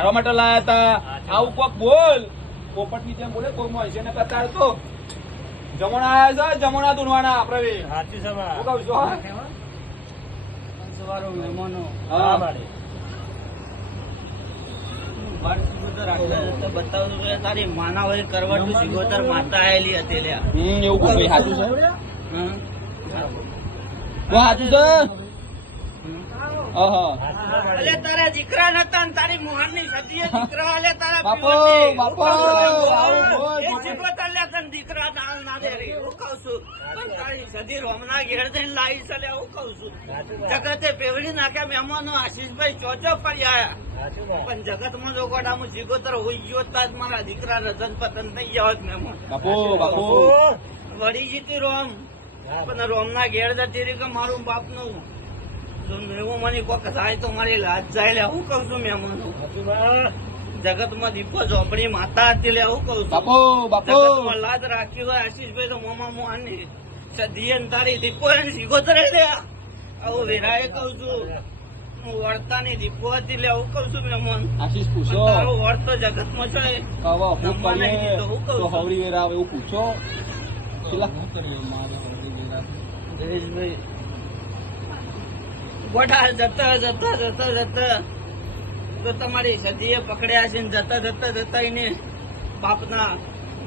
મારવા માટે લાયા હતા આવું કોક બોલ. પોપટની જેમ બોલે કોઈ મળશે ને કરતા તો જમણા આવ્યા છે જમણા દુનવાના પ્રવીણ. સાચી સભા કહું છું હા? મહેમાનો હા. મારી. તારી માના વળી સિગોતર માતા આયેલી હતી લ્યા. એવું સાચું છે? હમ. સાચું છે? અહં. તારા દીકરા નતા ને તારી મોહનની સતીએ દીકરા આલે તારા બાપો, બાપો, આવું બોલ. એ સિગોતર લે તને દીકરા દાલ ના દે રે હું કહું છું. પણ તારી સદી રોમના ઘેર જઈને લાવી છે લે હું કહું છું. જગતે પેવડી નાખ્યા મહેમાનો આશીષભાઈ ચોચો પડી આયા પણ જગત પણ જગતમાં ગોડા હું સિગોતર હોઈ ગયો તાજ મારા દીકરા રતન પતન થઈ ગયા હોત મહેમાન. બાપુ બાપુ. વળી જીતી રોમ. પણ રોમના ઘેર જતી રહી કે મારું બાપનું. નું એવું મને કોક થાય તો મારી લાજ જાય લે હું કઉ છું મહેમાન. જગતમાં દીપો ઝોપડી માતા હતી લે હું કઉ છું. બાપુ બાપુ. લાજ રાખી હોય આશીષભાઈ તો મોમા મોહાની સદીએ ને તારી દીપો એને સિગોતરે લે. આવું વેરાય કઉ છું. હું વળતાની દીપો હતી લે હું કઉ છું મહેમાન. આશીષ પૂછો. તારો વળ તો જગતમાં છે. હવે હું નમવા નહીં કરીએ દીધો, હું કહું તો હવરી વેરા આવે એવું પૂછો. પેલા જયેશભાઈ ગોઠા જતા જતા જતા જતા. તો તમારી સદીએ પકડ્યા છે ને જતા જતા જતા એને બાપના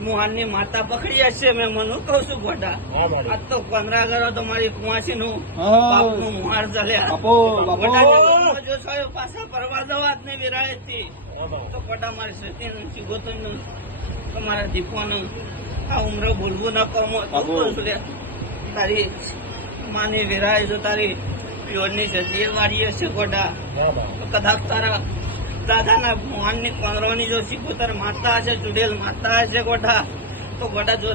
મુહાનની માતા પકડી હશે મેં મને કહું છું ગોઠા હા, આજ તો પંદરા કરો તમારી કુવાસી નું. બાપનું મોહાર ચાલ્યા બાપુ બાપુ. ગોઠા જો સાહેબ પાછા ફરવા દવા જ ને મારી. તો ગોઠા મારી સતીનું ચિગોતરનું તમારા દીપોનું આ ઉમરો ભૂલવું ન લે. તારી માની વિરાય જો તારી ગોડા. તો કદાચ તારા દાદાના મોહનની કંદરોની જો સિકોતર માતા હશે ચુડેલ માતા હશે ગોડા તો ગોડા જો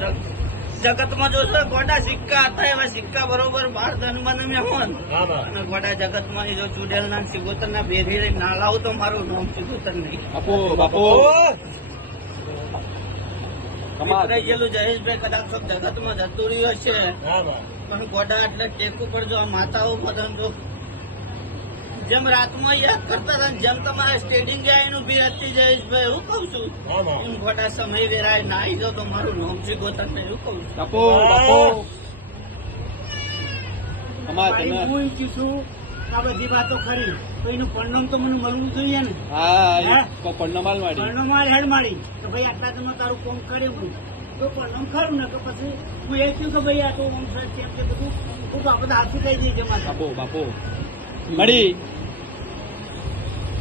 જગતમાં જો છે ગોડા સિક્કા હતા એવા સિક્કા બરોબર બાર ધનબન મેહોન હા, અને ગોડા જગતમાં જો ચુડેલ ના સિકોતર ના બેરી લઈને ના લાવું તો મારું નામ સિકોતર નહીં. બાપુ જયેશભાઈ કદાચ જગતમાં જતું રહ્યો મારી. પણ ગોડા એટલે ટેકું પર જો આ માતાઓ મદન જો. જેમ રાતમાં યાદ કરતા હતા જેમ તમારે સ્ટેડિંગ ગયા એનું બી હતી જયેશભાઈ હું કઉ છું? હું ગોડા સમય વેરાય નાઈ જો તો મારું નામ છે ગોતા એવું કઉ છું. બાપુ બાપુ હું એમ કીધું આ બધી વાતો ખરી તો એનું પરિણામ તો મને મળવું જોઈએ ને. હા માડી પરિણામ હેડ મારી. કે ભાઈ આટલા તમે તારું કોમ કરે હું તો પરિણામ ખરું ને કે પછી હું એ થયું કે ભાઈ આ તો ઓમ છે તેમ છે બધું હું તો હાથી કહી દઈએ જમા બાપો બાપો. મળી.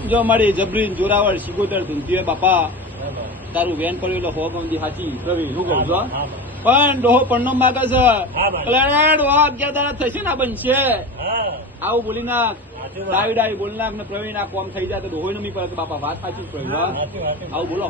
જો મળી જબરી જોરાવળ સિગોતર ધૂમતી હોય બાપા. તારું વેન પડ્યું એટલે હો ગમતી સાચી પ્રવીણ શું કહું છું હા, હા? પણ ડોહો પન્નો માગે છે. એટલે રે અગિયાર દાડા થશે ને બનશે. આવું બોલી નાખ. સાચી ડાવી ડાવી બોલી નાખ ને પ્રવીણ આ કોમ થઈ જાય તો ડોહો નમી પડે કે બાપા વાત સાચી પ્રવીણ હા? સાચી વાત. આવું બોલો.